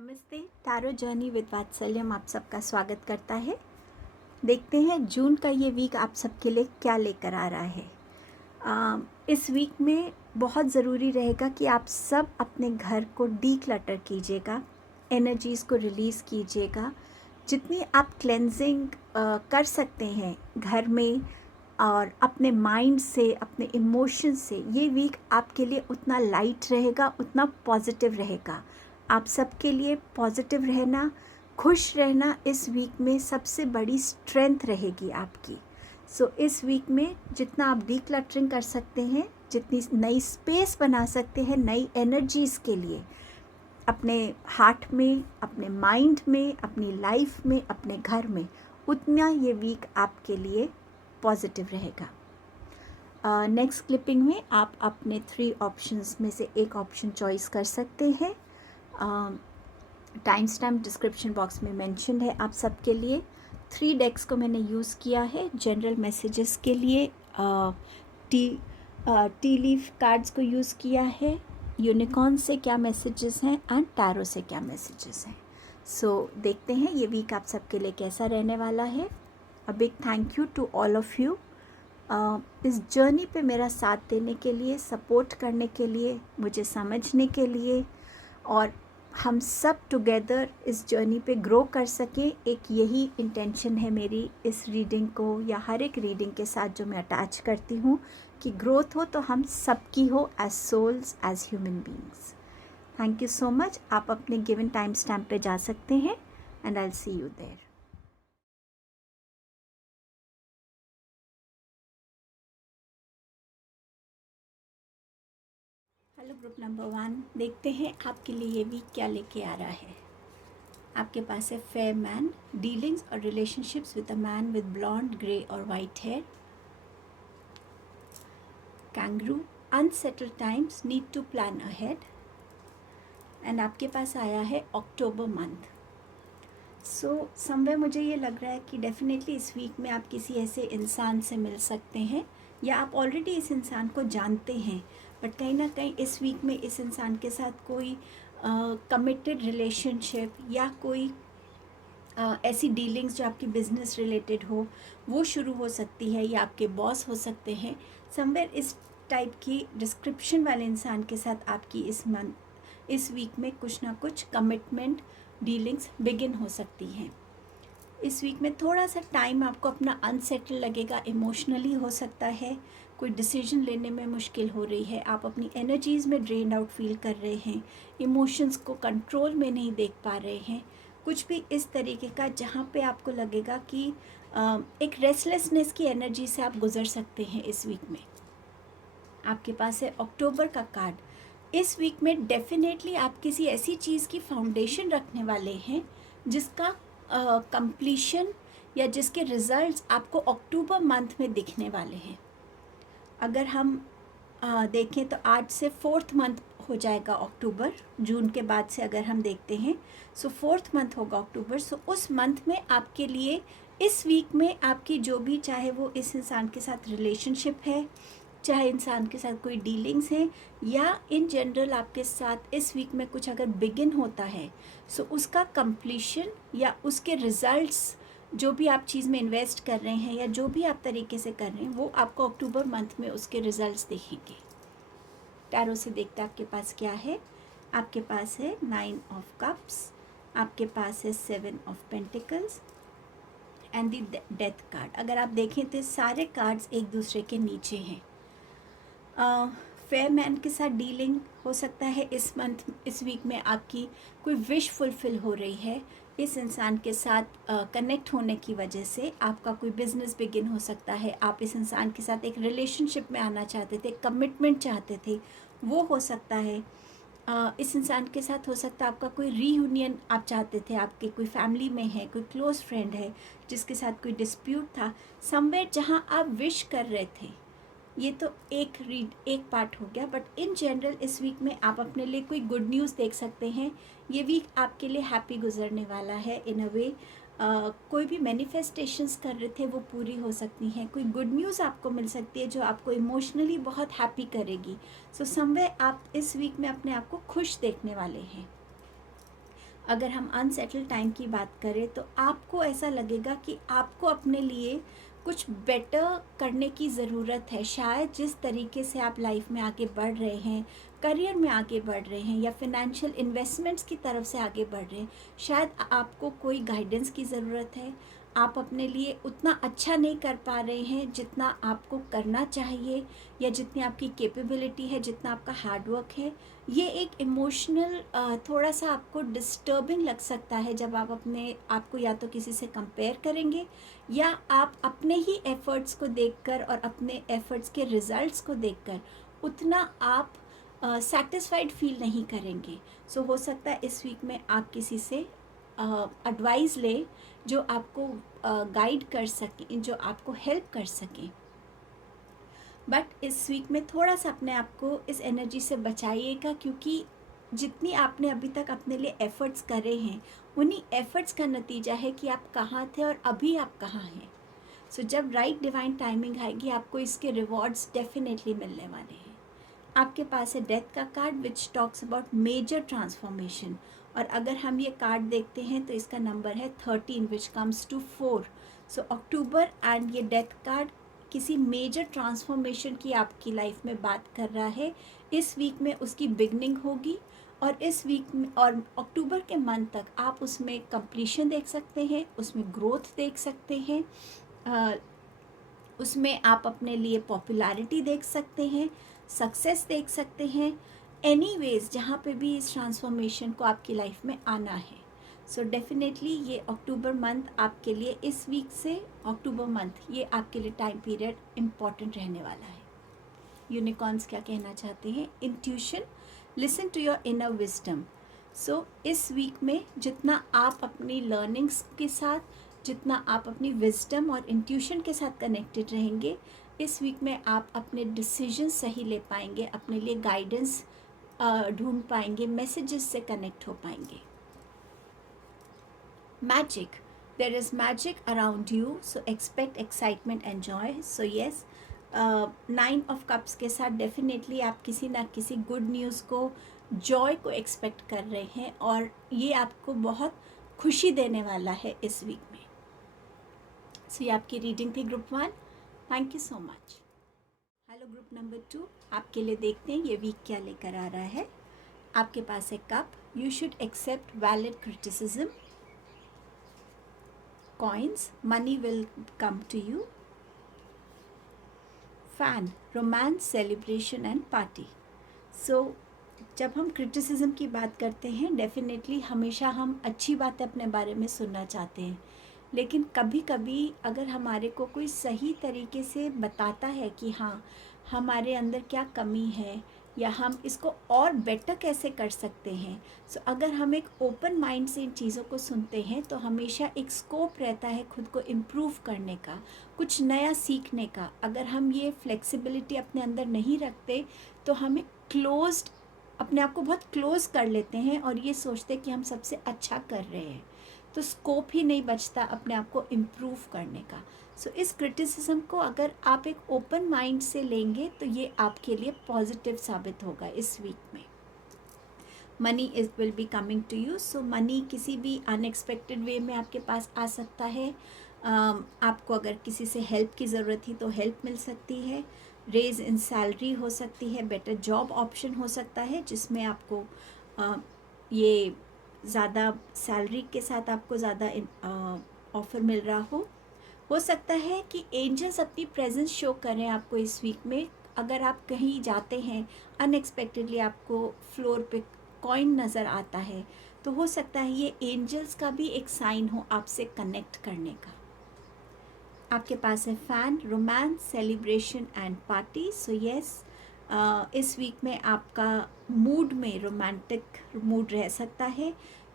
नमस्ते। Tarot journey with वात्सल्यम आप सबका स्वागत करता है। देखते हैं जून का ये वीक आप सबके लिए क्या लेकर आ रहा है। इस वीक में बहुत ज़रूरी रहेगा कि आप सब अपने घर को डीक्लटर कीजिएगा, एनर्जीज़ को रिलीज़ कीजिएगा। जितनी आप क्लेंजिंग कर सकते हैं घर में और अपने माइंड से, अपने इमोशन से, ये वीक आपके लिए उतना लाइट रहेगा, उतना पॉजिटिव रहेगा। आप सबके लिए पॉजिटिव रहना, खुश रहना इस वीक में सबसे बड़ी स्ट्रेंथ रहेगी आपकी। सो इस वीक में जितना आप डीक्लटरिंग कर सकते हैं, जितनी नई स्पेस बना सकते हैं नई एनर्जीज़ के लिए, अपने हार्ट में, अपने माइंड में, अपनी लाइफ में, अपने घर में, उतना ये वीक आपके लिए पॉजिटिव रहेगा। नेक्स्ट क्लिपिंग में आप अपने 3 ऑप्शंस में से एक ऑप्शन चॉइस कर सकते हैं। टाइम स्टैम्प डिस्क्रिप्शन बॉक्स में मेंशन है आप सबके लिए। 3 डेक्स को मैंने यूज़ किया है जनरल मैसेजेस के लिए। टी लीफ कार्ड्स को यूज़ किया है। यूनिकॉर्न से क्या मैसेजेस हैं एंड टैरो से क्या मैसेजेस हैं। सो देखते हैं ये वीक आप सबके लिए कैसा रहने वाला है। A big thank you to all of you इस जर्नी पे मेरा साथ देने के लिए, सपोर्ट करने के लिए, मुझे समझने के लिए, और हम सब टुगेदर इस जर्नी पे ग्रो कर सकें। एक यही इंटेंशन है मेरी इस रीडिंग को या हर एक रीडिंग के साथ जो मैं अटैच करती हूँ, कि ग्रोथ हो तो हम सबकी हो as souls, as human beings. Thank you so much. आप अपने गिवन टाइम स्टैम्प पे जा सकते हैं and I will see you there. Hello group number 1, देखते हैं आपके लिए ये वीक क्या लेके आ रहा है। आपके पास है फेयर मैन, डीलिंग्स और relationships with a man with blond, grey और white hair. Kangaroo, unsettled times, need to plan ahead. And आपके पास आया है अक्टूबर मंथ। सो समवेयर मुझे ये लग रहा है कि डेफिनेटली इस वीक में आप किसी ऐसे इंसान से मिल सकते हैं या आप ऑलरेडी इस इंसान को जानते हैं, बट कहीं ना कहीं इस वीक में इस इंसान के साथ कोई कमिटेड रिलेशनशिप या कोई ऐसी डीलिंग्स जो आपकी बिजनेस रिलेटेड हो वो शुरू हो सकती है, या आपके बॉस हो सकते हैं। समवेयर इस टाइप की डिस्क्रिप्शन वाले इंसान के साथ आपकी इस वीक में कुछ ना कुछ कमिटमेंट डीलिंग्स बिगिन हो सकती हैं। इस वीक में थोड़ा सा टाइम आपको अपना अनसेटल लगेगा, इमोशनली हो सकता है, कोई डिसीजन लेने में मुश्किल हो रही है, आप अपनी एनर्जीज़ में ड्रेन आउट फील कर रहे हैं, इमोशंस को कंट्रोल में नहीं देख पा रहे हैं, कुछ भी इस तरीके का जहाँ पे आपको लगेगा कि एक रेस्टलेसनेस की एनर्जी से आप गुजर सकते हैं इस वीक में। आपके पास है अक्टूबर का कार्ड। इस वीक में डेफिनेटली आप किसी ऐसी चीज़ की फाउंडेशन रखने वाले हैं जिसका कंप्लीशन या जिसके रिजल्ट्स आपको अक्टूबर मंथ में दिखने वाले हैं। अगर हम देखें तो आज से 4th मंथ हो जाएगा अक्टूबर, जून के बाद से अगर हम देखते हैं सो 4th मंथ होगा अक्टूबर। सो उस मंथ में आपके लिए इस वीक में आपकी जो भी, चाहे वो इस इंसान के साथ रिलेशनशिप है, चाहे इंसान के साथ कोई डीलिंग्स है, या इन जनरल आपके साथ इस वीक में कुछ अगर बिगिन होता है सो उसका कंप्लीशन या उसके रिजल्ट्स, जो भी आप चीज़ में इन्वेस्ट कर रहे हैं या जो भी आप तरीके से कर रहे हैं, वो आपको अक्टूबर मंथ में उसके रिजल्ट्स दिखेंगे। टैरो से देखते आपके पास क्या है। आपके पास है 9 ऑफ कप्स, आपके पास है 7 of pentacles and the death card. अगर आप देखें तो सारे कार्ड्स एक दूसरे के नीचे हैं। फेयर मैन के साथ डीलिंग हो सकता है इस वीक में आपकी कोई विश फुलफिल हो रही है। इस इंसान के साथ कनेक्ट होने की वजह से आपका कोई बिजनेस बिगिन हो सकता है। आप इस इंसान के साथ एक रिलेशनशिप में आना चाहते थे, कमिटमेंट चाहते थे, वो हो सकता है। इस इंसान के साथ हो सकता है आपका कोई रीयूनियन आप चाहते थे, आपके कोई फैमिली में है, कोई क्लोज फ्रेंड है जिसके साथ कोई डिस्प्यूट था, समवेयर जहाँ आप विश कर रहे थे। ये तो एक पार्ट हो गया, बट इन जनरल इस वीक में आप अपने लिए कोई गुड न्यूज़ देख सकते हैं। ये वीक आपके लिए हैप्पी गुजरने वाला है इन अ वे। कोई भी मैनिफेस्टेशंस कर रहे थे वो पूरी हो सकती हैं, कोई गुड न्यूज़ आपको मिल सकती है जो आपको इमोशनली बहुत हैप्पी करेगी। सो समवेयर आप इस वीक में अपने आप को खुश देखने वाले हैं। अगर हम अनसेटल टाइम की बात करें तो आपको ऐसा लगेगा कि आपको अपने लिए कुछ बेटर करने की ज़रूरत है। शायद जिस तरीके से आप लाइफ में आगे बढ़ रहे हैं, करियर में आगे बढ़ रहे हैं या फिनेंशियल इन्वेस्टमेंट्स की तरफ से आगे बढ़ रहे हैं, शायद आपको कोई गाइडेंस की ज़रूरत है। आप अपने लिए उतना अच्छा नहीं कर पा रहे हैं जितना आपको करना चाहिए, या जितनी आपकी कैपेबिलिटी है, जितना आपका हार्डवर्क है। ये एक इमोशनल थोड़ा सा आपको डिस्टर्बिंग लग सकता है जब आप अपने आप को या तो किसी से कंपेयर करेंगे, या आप अपने ही एफ़र्ट्स को देखकर और अपने एफ़र्ट्स के रिज़ल्ट्स को देखकर उतना आप सेटिस्फाइड फील नहीं करेंगे। सो हो सकता है इस वीक में आप किसी से एडवाइस लें जो आपको गाइड कर सकें, जो आपको हेल्प कर सकें। बट इस वीक में थोड़ा सा अपने आप को इस एनर्जी से बचाइएगा, क्योंकि जितनी आपने अभी तक अपने लिए एफ़र्ट्स करे हैं, उन्हीं एफ़र्ट्स का नतीजा है कि आप कहाँ थे और अभी आप कहाँ हैं। सो जब राइट डिवाइन टाइमिंग आएगी, आपको इसके रिवॉर्ड्स डेफिनेटली मिलने वाले हैं। आपके पास है डेथ का card which talks about major transformation, और अगर हम ये कार्ड देखते हैं तो इसका नंबर है 13 which comes to 4। So October and ये डेथ कार्ड किसी मेजर ट्रांसफॉर्मेशन की आपकी लाइफ में बात कर रहा है। इस वीक में उसकी बिगनिंग होगी, और इस वीक में और अक्टूबर के मंथ तक आप उसमें कंप्लीशन देख सकते हैं, उसमें ग्रोथ देख सकते हैं, उसमें आप अपने लिए पॉपुलैरिटी देख सकते हैं, सक्सेस देख सकते हैं। एनीवेज जहाँ पे भी इस ट्रांसफॉर्मेशन को आपकी लाइफ में आना है। सो डेफिनेटली ये अक्टूबर मंथ आपके लिए, इस वीक से अक्टूबर मंथ, ये आपके लिए टाइम पीरियड इम्पॉर्टेंट रहने वाला है। यूनिकॉर्न्स क्या कहना चाहते हैं? Intuition, listen to your inner wisdom. So इस वीक में जितना आप अपनी लर्निंग्स के साथ, जितना आप अपनी विजडम और इंट्यूशन के साथ कनेक्टेड रहेंगे, इस वीक में आप अपने डिसीजन सही ले पाएंगे, अपने लिए गाइडेंस ढूंढ पाएंगे, मैसेजेस से कनेक्ट हो पाएंगे। Magic, there is magic around you, so expect excitement and joy. So yes, 9 of cups के साथ डेफिनेटली आप किसी ना किसी गुड न्यूज़ को, जॉय को एक्सपेक्ट कर रहे हैं, और ये आपको बहुत खुशी देने वाला है इस वीक में। सो ये आपकी रीडिंग थी group 1। Thank you so much. Hello group number 2, आपके लिए देखते हैं ये वीक क्या लेकर आ रहा है। आपके पास है cup, you should accept valid criticism. Coins, money will come to you. Fan, romance, celebration and party. So जब हम क्रिटिसिज्म की बात करते हैं, डेफिनेटली हमेशा हम अच्छी बातें अपने बारे में सुनना चाहते हैं, लेकिन कभी कभी अगर हमारे को कोई सही तरीके से बताता है कि हाँ, हमारे अंदर क्या कमी है, या हम इसको और बेटर कैसे कर सकते हैं, सो अगर हम एक ओपन माइंड से इन चीज़ों को सुनते हैं तो हमेशा एक स्कोप रहता है खुद को इम्प्रूव करने का, कुछ नया सीखने का। अगर हम ये फ्लेक्सिबिलिटी अपने अंदर नहीं रखते तो हमें क्लोज्ड, अपने आप को बहुत क्लोज कर लेते हैं और ये सोचते कि हम सबसे अच्छा कर रहे हैं, तो स्कोप ही नहीं बचता अपने आप को इम्प्रूव करने का। सो इस क्रिटिसिज्म को अगर आप एक ओपन माइंड से लेंगे तो ये आपके लिए पॉजिटिव साबित होगा इस वीक में। Money is will be coming to you, so money किसी भी अनएक्सपेक्टेड वे में आपके पास आ सकता है। आपको अगर किसी से हेल्प की ज़रूरत थी तो हेल्प मिल सकती है। रेज इन सैलरी हो सकती है, बेटर जॉब ऑप्शन हो सकता है जिसमें आपको ये ज़्यादा सैलरी के साथ आपको ज़्यादा ऑफ़र मिल रहा हो सकता है कि एंजल्स अपनी प्रेजेंस शो करें आपको इस वीक में। अगर आप कहीं जाते हैं, अनएक्सपेक्टेडली आपको फ्लोर पे कॉइन नज़र आता है, तो हो सकता है ये एंजल्स का भी एक साइन हो आपसे कनेक्ट करने का। आपके पास है fan, romance, celebration and party. So yes, इस वीक में आपका मूड में रोमांटिक मूड रह सकता है।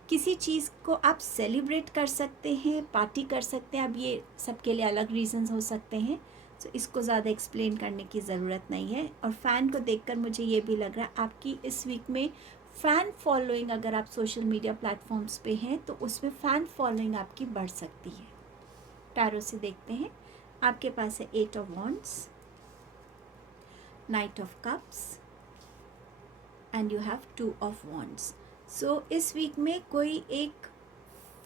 किसी चीज़ को आप सेलिब्रेट कर सकते हैं, पार्टी कर सकते हैं। अब ये सबके लिए अलग रीजंस हो सकते हैं, तो इसको ज़्यादा एक्सप्लेन करने की ज़रूरत नहीं है। और फ़ैन को देखकर मुझे ये भी लग रहा है आपकी इस वीक में फ़ैन फॉलोइंग, अगर आप सोशल मीडिया प्लेटफॉर्म्स पे हैं तो उसमें फ़ैन फॉलोइंग आपकी बढ़ सकती है। टैरो से देखते हैं, आपके पास है 8 of wands, knight of cups and you have 2 of wands. So इस वीक में कोई एक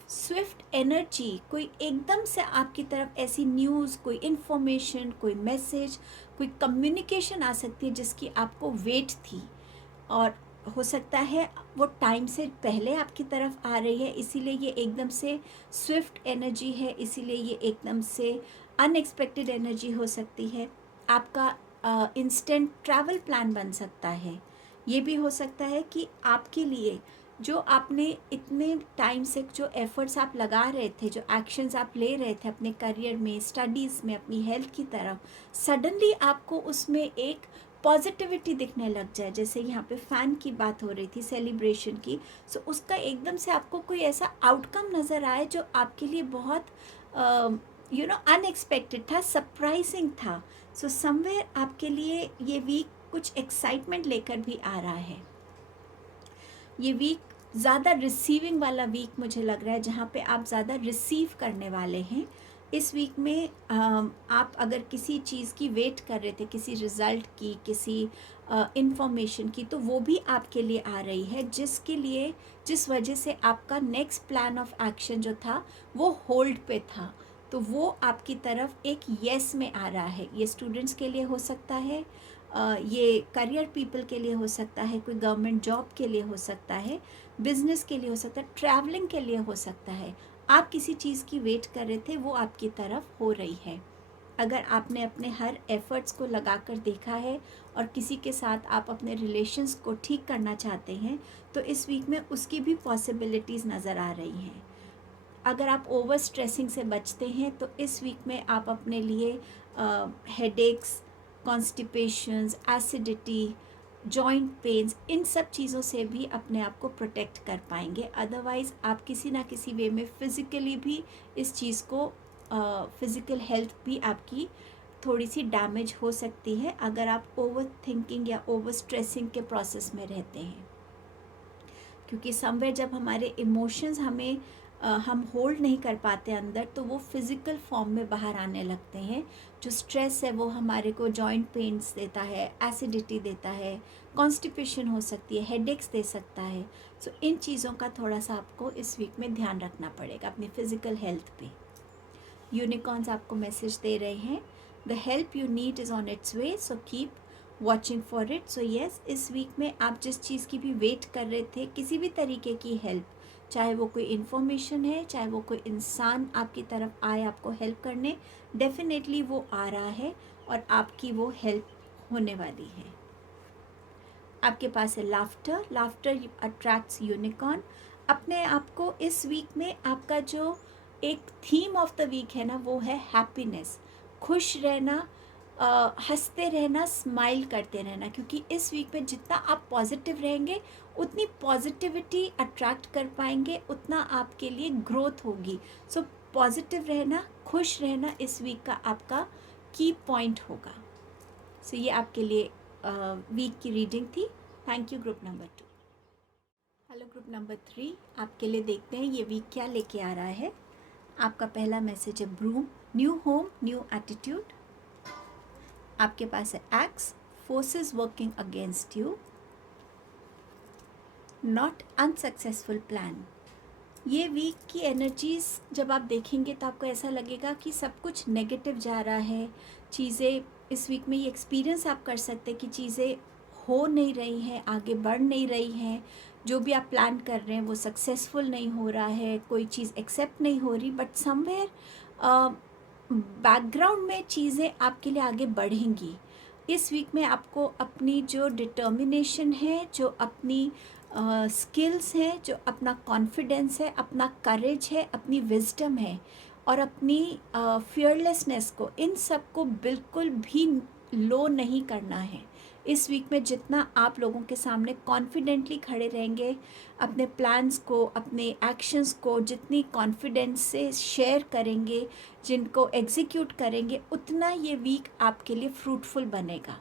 स्विफ्ट एनर्जी, कोई एकदम से आपकी तरफ ऐसी न्यूज़, कोई इन्फॉर्मेशन, कोई मैसेज, कोई कम्युनिकेशन आ सकती है जिसकी आपको वेट थी, और हो सकता है वो टाइम से पहले आपकी तरफ आ रही है, इसीलिए ये एकदम से स्विफ्ट एनर्जी है, इसीलिए ये एकदम से अनएक्सपेक्टेड एनर्जी हो सकती है। आपका इंस्टेंट ट्रैवल प्लान बन सकता है। ये भी हो सकता है कि आपके लिए जो आपने इतने टाइम से जो एफर्ट्स आप लगा रहे थे, जो एक्शंस आप ले रहे थे अपने करियर में, स्टडीज़ में, अपनी हेल्थ की तरफ, सडनली आपको उसमें एक पॉजिटिविटी दिखने लग जाए। जैसे यहाँ पे फ़ैन की बात हो रही थी, सेलिब्रेशन की, सो उसका एकदम से आपको कोई ऐसा आउटकम नज़र आए जो आपके लिए बहुत अनएक्सपेक्टेड था, सरप्राइजिंग था। सो समवेयर आपके लिए ये वीक कुछ एक्साइटमेंट लेकर भी आ रहा है। ये वीक ज़्यादा रिसीविंग वाला वीक मुझे लग रहा है, जहाँ पे आप ज़्यादा रिसीव करने वाले हैं। इस वीक में आप अगर किसी चीज़ की वेट कर रहे थे, किसी रिज़ल्ट की, किसी इंफॉर्मेशन की, तो वो भी आपके लिए आ रही है, जिस वजह से आपका नेक्स्ट प्लान ऑफ एक्शन जो था वो होल्ड पे था, तो वो आपकी तरफ एक येस में आ रहा है। ये स्टूडेंट्स के लिए हो सकता है, ये करियर पीपल के लिए हो सकता है, कोई गवर्नमेंट जॉब के लिए हो सकता है, बिजनेस के लिए हो सकता है, ट्रैवलिंग के लिए हो सकता है। आप किसी चीज़ की वेट कर रहे थे, वो आपकी तरफ हो रही है। अगर आपने अपने हर एफर्ट्स को लगाकर देखा है और किसी के साथ आप अपने रिलेशंस को ठीक करना चाहते हैं, तो इस वीक में उसकी भी पॉसिबिलिटीज़ नज़र आ रही हैं। अगर आप ओवर स्ट्रेसिंग से बचते हैं, तो इस वीक में आप अपने लिए हेडेक्स, कॉन्स्टिपेशंस, एसिडिटी, जॉइंट पेन्स, इन सब चीज़ों से भी अपने आप को प्रोटेक्ट कर पाएंगे। अदरवाइज़ आप किसी ना किसी वे में फ़िज़िकली भी इस चीज़ को, फ़िज़िकल हेल्थ भी आपकी थोड़ी सी डैमेज हो सकती है अगर आप ओवर थिंकिंग या ओवर स्ट्रेसिंग के प्रोसेस में रहते हैं। क्योंकि समवेयर जब हमारे इमोशंस हम होल्ड नहीं कर पाते अंदर, तो वो फिज़िकल फॉर्म में बाहर आने लगते हैं। जो स्ट्रेस है वो हमारे को जॉइंट पेन्स देता है, एसिडिटी देता है, कॉन्स्टिपेशन हो सकती है, हेडेक्स दे सकता है। सो इन चीज़ों का थोड़ा सा आपको इस वीक में ध्यान रखना पड़ेगा अपनी फ़िज़िकल हेल्थ पे। यूनिकॉर्न्स आपको मैसेज दे रहे हैं, the help you need is on it's way, so keep watching for it. So yes, इस वीक में आप जिस चीज़ की भी वेट कर रहे थे, किसी भी तरीके की हेल्प, चाहे वो कोई इन्फॉर्मेशन है, चाहे वो कोई इंसान आपकी तरफ आए आपको हेल्प करने, डेफिनेटली वो आ रहा है और आपकी वो हेल्प होने वाली है। आपके पास है लाफ्टर, लाफ्टर अट्रैक्ट्स यूनिकॉर्न। अपने आप को इस वीक में आपका जो एक थीम ऑफ द वीक है ना, वो है हैप्पीनेस, खुश रहना, हंसते रहना, स्माइल करते रहना। क्योंकि इस वीक में जितना आप पॉजिटिव रहेंगे, उतनी पॉजिटिविटी अट्रैक्ट कर पाएंगे, उतना आपके लिए ग्रोथ होगी। सो पॉजिटिव रहना, खुश रहना इस वीक का आपका की पॉइंट होगा। सो ये आपके लिए वीक की रीडिंग थी। Thank you group number 2। Hello group number 3, आपके लिए देखते हैं ये वीक क्या लेके आ रहा है। आपका पहला मैसेज है broom, new home, new attitude. आपके पास है X, forces working against you, not unsuccessful plan. ये वीक की एनर्जीज़ जब आप देखेंगे तो आपको ऐसा लगेगा कि सब कुछ नेगेटिव जा रहा है। चीज़ें इस वीक में ये एक्सपीरियंस आप कर सकते हैं कि चीज़ें हो नहीं रही हैं, आगे बढ़ नहीं रही हैं, जो भी आप प्लान कर रहे हैं वो सक्सेसफुल नहीं हो रहा है, कोई चीज़ एक्सेप्ट नहीं हो रही, बट समवेयर बैकग्राउंड में चीज़ें आपके लिए आगे बढ़ेंगी। इस वीक में आपको अपनी जो डिटर्मिनेशन है, जो अपनी स्किल्स हैं, जो अपना कॉन्फिडेंस है, अपना करेज है, अपनी विजडम है और अपनी फियरलेसनेस को, इन सब को बिल्कुल भी लो नहीं करना है। इस वीक में जितना आप लोगों के सामने कॉन्फिडेंटली खड़े रहेंगे, अपने प्लान्स को, अपने एक्शंस को जितनी कॉन्फिडेंस से शेयर करेंगे, जिनको एग्जीक्यूट करेंगे, उतना ये वीक आपके लिए फ्रूटफुल बनेगा।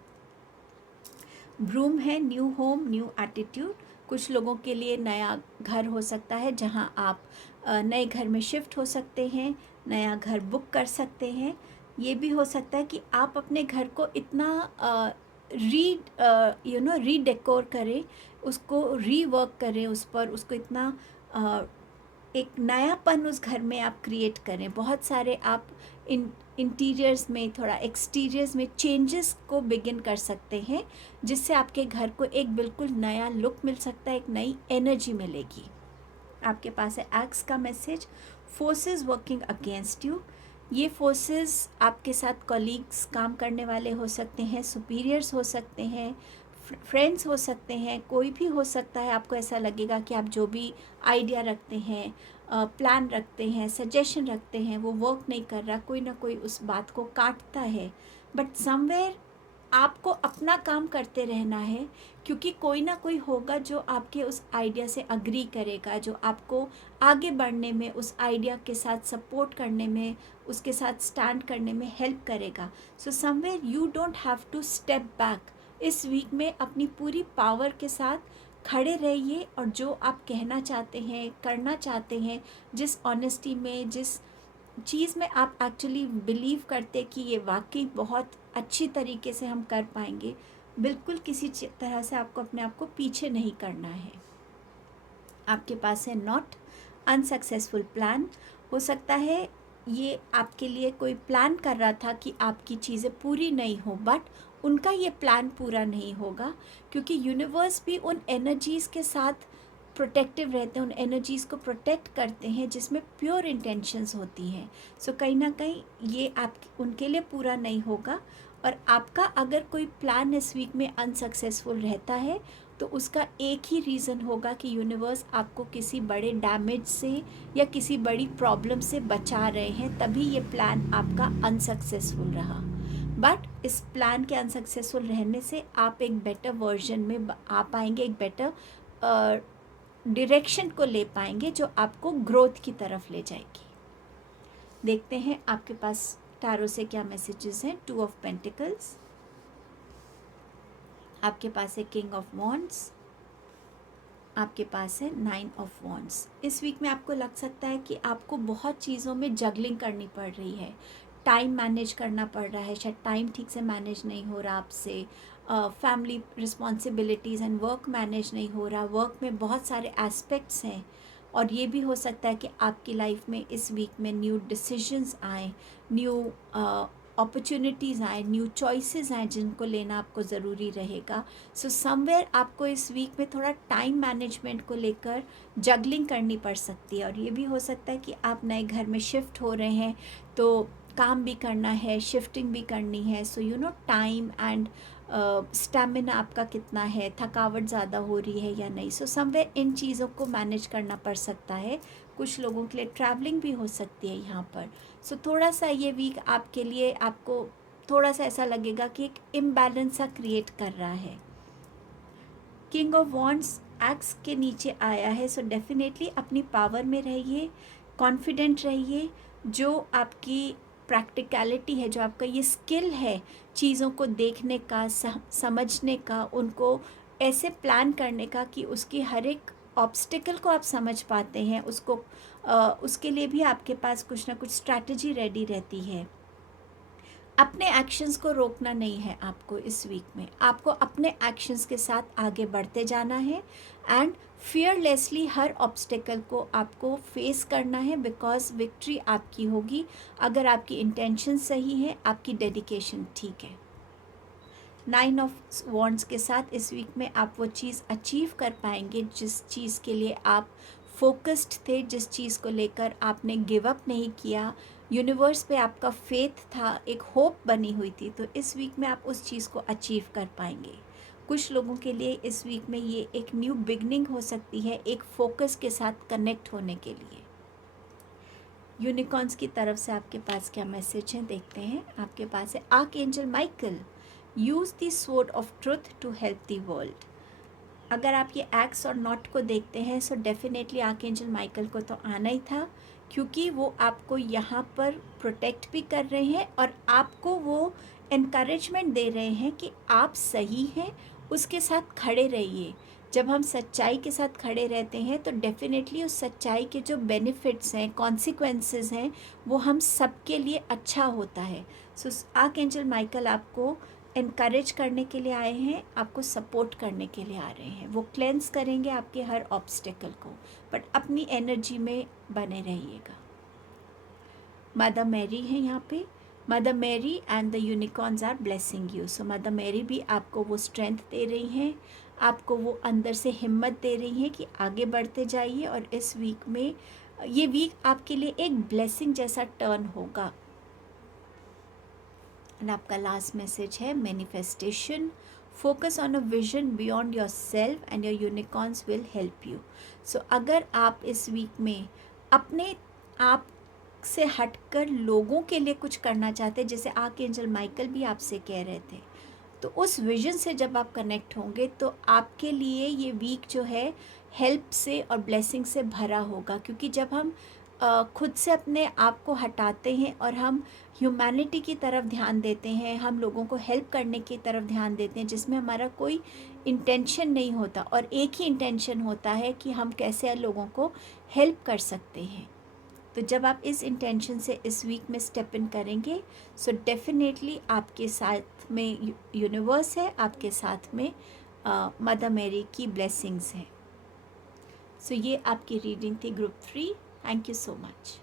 ब्रूम है न्यू होम, न्यू एटीट्यूड। कुछ लोगों के लिए नया घर हो सकता है, जहां आप नए घर में शिफ्ट हो सकते हैं, नया घर बुक कर सकते हैं। ये भी हो सकता है कि आप अपने घर को इतना रीडेकोर करें, उसको रीवर्क करें उस पर, उसको इतना एक नयापन उस घर में आप क्रिएट करें। बहुत सारे आप इंटीरियर्स में, थोड़ा एक्सटीरियर्स में चेंजेस को बिगिन कर सकते हैं, जिससे आपके घर को एक बिल्कुल नया लुक मिल सकता है, एक नई एनर्जी मिलेगी। आपके पास है एक्स का message, forces working against you. ये फोर्सेस आपके साथ कॉलीग्स, काम करने वाले हो सकते हैं, सुपीरियर्स हो सकते हैं, फ्रेंड्स हो सकते हैं, कोई भी हो सकता है। आपको ऐसा लगेगा कि आप जो भी आइडिया रखते हैं, प्लान रखते हैं, सजेशन रखते हैं, वो वर्क नहीं कर रहा, कोई ना कोई उस बात को काटता है। बट समवेयर आपको अपना काम करते रहना है, क्योंकि कोई ना कोई होगा जो आपके उस आइडिया से अग्री करेगा, जो आपको आगे बढ़ने में, उस आइडिया के साथ सपोर्ट करने में, उसके साथ स्टैंड करने में हेल्प करेगा। So somewhere you don't have to step back. इस वीक में अपनी पूरी पावर के साथ खड़े रहिए, और जो आप कहना चाहते हैं, करना चाहते हैं, जिस ऑनेस्टी में, जिस चीज़ में आप एक्चुअली बिलीव करते कि ये वाकई बहुत अच्छी तरीके से हम कर पाएंगे, बिल्कुल किसी तरह से आपको अपने आप को पीछे नहीं करना है। आपके पास है नॉट, अनसक्सेसफुल प्लान। हो सकता है ये आपके लिए कोई प्लान कर रहा था कि आपकी चीज़ें पूरी नहीं हो, बट उनका ये प्लान पूरा नहीं होगा, क्योंकि यूनिवर्स भी उन एनर्जीज़ के साथ प्रोटेक्टिव रहते हैं, उन एनर्जीज़ को प्रोटेक्ट करते हैं जिसमें प्योर इंटेंशंस होती हैं। सो कहीं ना कहीं ये आप उनके लिए पूरा नहीं होगा। और आपका अगर कोई प्लान इस वीक में अनसक्सेसफुल रहता है, तो उसका एक ही रीज़न होगा कि यूनिवर्स आपको किसी बड़े डैमेज से या किसी बड़ी प्रॉब्लम से बचा रहे हैं, तभी ये प्लान आपका अनसक्सेसफुल रहा। बट इस प्लान के अनसक्सेसफुल रहने से आप एक बेटर वर्जन में आ पाएंगे, एक बेटर डायरेक्शन को ले पाएंगे, जो आपको ग्रोथ की तरफ ले जाएगी। देखते हैं आपके पास टैरो से क्या मैसेजेस हैं। 2 ऑफ पेंटिकल्स, आपके पास है किंग ऑफ वॉन्ड्स, आपके पास है 9 ऑफ वॉन्ड्स। इस वीक में आपको लग सकता है कि आपको बहुत चीज़ों में जगलिंग करनी पड़ रही है, टाइम मैनेज करना पड़ रहा है, शायद टाइम ठीक से मैनेज नहीं हो रहा आपसे, family responsibilities and work manage नहीं हो रहा, वर्क में बहुत सारे एस्पेक्ट्स हैं। और ये भी हो सकता है कि आपकी लाइफ में इस वीक में न्यू डिसीजंस आए, न्यू अपॉर्चुनिटीज़ आए, न्यू चॉइसेस आए, जिनको लेना आपको ज़रूरी रहेगा। सो समवेयर आपको इस वीक में थोड़ा टाइम मैनेजमेंट को लेकर जगलिंग करनी पड़ सकती है। और ये भी हो सकता है कि आप नए घर में शिफ्ट हो रहे हैं, तो काम भी करना है, शिफ्टिंग भी करनी है। So you know time and stamina आपका कितना है, थकावट ज़्यादा हो रही है या नहीं। सो समवेयर इन चीज़ों को मैनेज करना पड़ सकता है। कुछ लोगों के लिए ट्रैवलिंग भी हो सकती है यहाँ पर। सो थोड़ा सा ये वीक आपके लिए, आपको थोड़ा सा ऐसा लगेगा कि एक इम्बैलेंस सा क्रिएट कर रहा है। किंग ऑफ वॉन्ड्स एक्स के नीचे आया है, सो डेफिनेटली अपनी पावर में रहिए, कॉन्फिडेंट रहिए। जो आपकी प्रैक्टिकलिटी है, जो आपका ये स्किल है चीज़ों को देखने का, समझने का, उनको ऐसे प्लान करने का कि उसकी हर एक ऑब्स्टिकल को आप समझ पाते हैं, उसको उसके लिए भी आपके पास कुछ ना कुछ स्ट्रैटेजी रेडी रहती है। अपने एक्शंस को रोकना नहीं है आपको इस वीक में, आपको अपने एक्शंस के साथ आगे बढ़ते जाना है एंड फियरलेसली हर ऑब्स्टिकल को आपको फेस करना है, बिकॉज विक्ट्री आपकी होगी अगर आपकी इंटेंशन सही है, आपकी डेडिकेशन ठीक है। 9 ऑफ वॉन्ड्स के साथ इस वीक में आप वो चीज़ अचीव कर पाएंगे जिस चीज़ के लिए आप फोकस्ड थे, जिस चीज़ को लेकर आपने गिव अप नहीं किया, यूनिवर्स पे आपका फेथ था, एक होप बनी हुई थी। तो इस वीक में आप उस चीज़ को अचीव कर पाएंगे। कुछ लोगों के लिए इस वीक में ये एक न्यू बिगनिंग हो सकती है, एक फोकस के साथ कनेक्ट होने के लिए। यूनिकॉर्न्स की तरफ से आपके पास क्या मैसेज है देखते हैं। आपके पास है archangel Michael, use the sword of truth to help the world. अगर आप ये एक्स और नॉट को देखते हैं, सो डेफिनेटली आर्कएंजल माइकल को तो आना ही था, क्योंकि वो आपको यहाँ पर प्रोटेक्ट भी कर रहे हैं और आपको वो इनकरेजमेंट दे रहे हैं कि आप सही हैं, उसके साथ खड़े रहिए। जब हम सच्चाई के साथ खड़े रहते हैं, तो डेफिनेटली उस सच्चाई के जो बेनिफिट्स हैं, कॉन्सिक्वेंसेस हैं, वो हम सबके लिए अच्छा होता है। सो आर्कएंजल माइकल आपको इनकरेज करने के लिए आए हैं, आपको सपोर्ट करने के लिए आ रहे हैं। वो क्लेंस करेंगे आपके हर ऑब्स्टिकल को, बट अपनी एनर्जी में बने रहिएगा। मदर मैरी है यहाँ पे, Mother Mary and the unicorns are blessing you. So Mother Mary भी आपको वो स्ट्रेंथ दे रही हैं, आपको वो अंदर से हिम्मत दे रही हैं कि आगे बढ़ते जाइए। और इस वीक में, ये वीक आपके लिए एक ब्लेसिंग जैसा टर्न होगा। एंड आपका लास्ट मैसेज है manifestation, focus on a vision beyond yourself and your unicorns will help you. So अगर आप इस वीक में अपने आप से हटकर लोगों के लिए कुछ करना चाहते हैं, जैसे आर्कएंजल माइकल भी आपसे कह रहे थे, तो उस विजन से जब आप कनेक्ट होंगे तो आपके लिए ये वीक जो है हेल्प से और ब्लेसिंग से भरा होगा। क्योंकि जब हम खुद से अपने आप को हटाते हैं और हम ह्यूमैनिटी की तरफ ध्यान देते हैं, हम लोगों को हेल्प करने की तरफ ध्यान देते हैं, जिसमें हमारा कोई इंटेंशन नहीं होता और एक ही इंटेंशन होता है कि हम कैसे लोगों को हेल्प कर सकते हैं। तो जब आप इस इंटेंशन से इस वीक में स्टेप इन करेंगे, सो डेफिनेटली आपके साथ में यूनिवर्स है, आपके साथ में मदर मैरी की ब्लेसिंग्स हैं। सो ये आपकी रीडिंग थी group 3। Thank you so much.